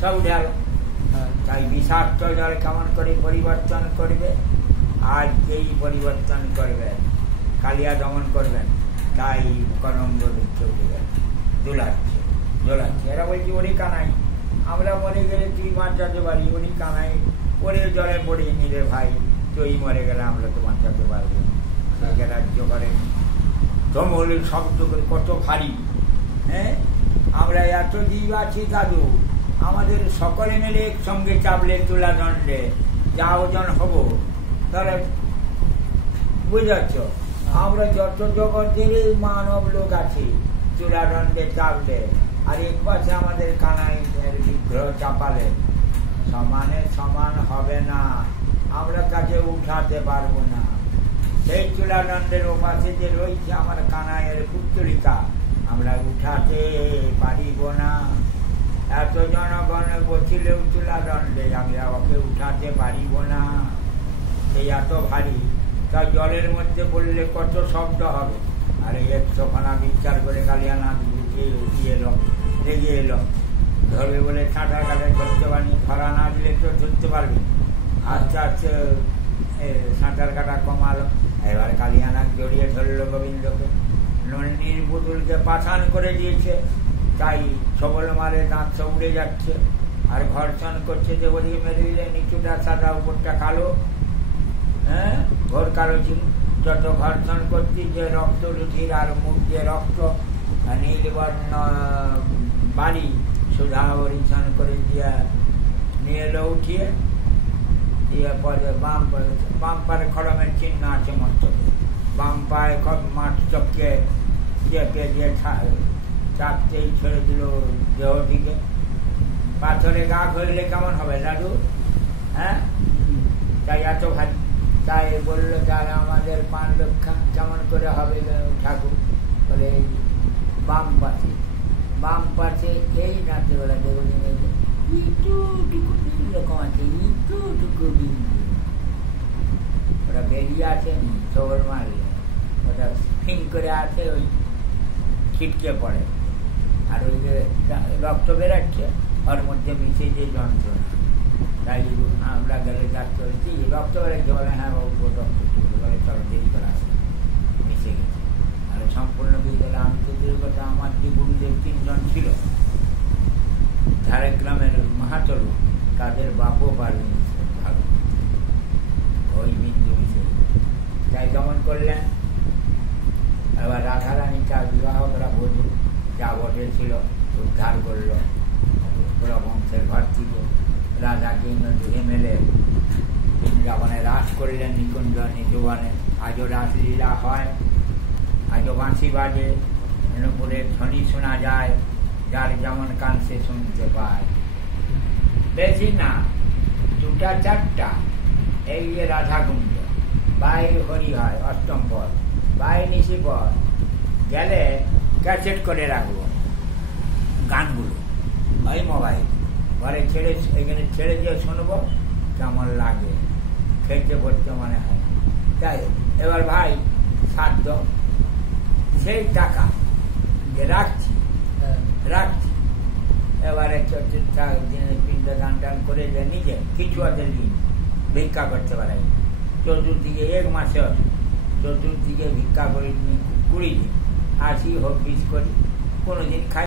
সব উঠে গেল। তাই বিষাক্ত জল কেমন করে পরিবর্তন করবে? আর যেই পরিবর্তন করবে কালিয়া দমন করবেন, তাই করঙ্গ দিচ্ছে উঠে গেল, দোলাচ্ছে। এরা বলছি ওরই কানাই, আমরা মরে গেলে তুই বাঁচাতে পারি, উনি কানাই ওরে জলে পড়িয়ে নিলে ভাই, তুই মরে গেলে আমরা তো বাঁচাতে পারবো না। রাজ্য করেন তমল শব্দ করে কত ভারী। হ্যাঁ, আমরা এত জীব আছি দাদু, আমাদের সকলে মিলে একসঙ্গে চাপলে তুলা দণ্ডে যা ওজন হব, তাহলে বুঝাচ্ছ, আমরা যত জগতের মানব লোক আছি তুলা দণ্ডে চাপলে, আর এক পাশে আমাদের কানাই বিগ্রহ চাপালে, সমানে সমান হবে না, আমরা তাকে উঠাতে পারবো না। সেই চূড়াদণ্ডের ওপাশে যে রয়েছে আমার কানাইয়ের পুত্তলিকা, আমরা উঠাতে পারিব না। এত জনগণ বসিলেও চূড়াদণ্ডে আমরা ওকে উঠাতে পারিব না, সেই এত ভারী। তা জলের মধ্যে পড়লে কত শব্দ হবে। আর 100 খানা বিচার করে কালিয়ানাথ উঠিয়ে এলো, রেগে এলো, ধরবে বলে সাঁতার কাটে ধরতে পারি, খরা না দিলে তো ধরতে পারবি। আস্তে আস্তে সাঁতার কাটা কমালো, এবার কালিয়ানাথ জড়িয়ে ধরলো গোবিন্দকে, নন্দির পুতুলকে পাঠান করে দিয়েছে, তাই সবল মারে দাঁত সব উড়ে যাচ্ছে, আর ঘর্ষণ করছে যে ওদিকে মেরে দিলে নিচুটা সাদা উপরটা কালো। হ্যাঁ, ঘোর কালো ছিল, যত ঘর্ষণ করছি যে রক্ত রুধির আর মুখ দিয়ে রক্ত, নীলবর্ণ বাড়ি সুধা পরিচ্ছন্ন করে দিয়ে নিয়ে এলো উঠিয়ে দিয়ে, পরে বাম পায়ে খড়মের চিহ্ন আছে মস্তকে, বাম পায়ে মাঠ চপকে চেপে দিয়ে চাপতেই ছেড়ে দিল দেহটিকে। পাথরে গা ঘষলে কেমন হবে দাদু? হ্যাঁ, তাই এত ভারী। তাই বললো তাহলে আমাদের 5 লক্ষ কেমন করে হবে ঠাকুর? বলে বাম পাশে এই রাত্রিবেলা দেবলী মেয়েছে ইটুটুকু রকম আছে, ইটুটুকু ওটা বেরিয়ে আসেনি, সবল মারলে ওটা ফিং করে আছে, ওই ছিটকে পড়ে, আর ওই যে রক্ত বেরাচ্ছে ওর মধ্যে মিশে যে যন্ত্রণা। তাই আমরা গেলে ডাক্তার বলছি রক্ত বেরোচ্ছে, বলে হ্যাঁ বাবু রক্ত বলে চলো দেরি করা আছে, মিশে গেছে। আর সম্পূর্ণ দিয়ে গেলে আমি তো কথা, আমার যে গুরুদেব 3 জন ছিল ঝাড়গ্রামের মাহাতর, তাদের বাপও পারবেন ভালো, ওই বিন্দু মিশে। তাই দমন করলেন। এবার রাধারানী তার বিবাহ করা বধূ যা বটে ছিল উদ্ধার করলো বংশের ঘর থেকে, রাজাকে ধুয়ে মেলে বৃন্দাবনে রাস করলেন, নিকুঞ্জ নিজবনে। আজও রাসলীলা হয়, আজও বাঁশি বাজে, নুপুরের ধ্বনি শোনা যায়, যার যেমন কান সে শুনতে পায়। বেশি না, 2-4টা এই যে রাধাকুঞ্জ, বাইর হরি হয় অষ্টম পদ, বাইর নিশি পদ গেলে ক্যাসেট করে রাখবো গানগুলো, ওই মোবাইল ঘরে ছেড়ে এখানে ছেড়ে দিয়ে শুনবো, কেমন লাগে, খেতে পড়তে মনে হয়। তাই এবার ভাই সাধ্য সেই টাকা যে রাখছি, এবারে পিণ্ড দান টান করে যে নিজে কিছু ওদের দিন ভিক্ষা করতে পারে, চতুর্দিকে 1 মাসে চতুর্দিকে ভিক্ষা করি 20 দিন, 80 হোক 20 করি, কোনোদিন খাই।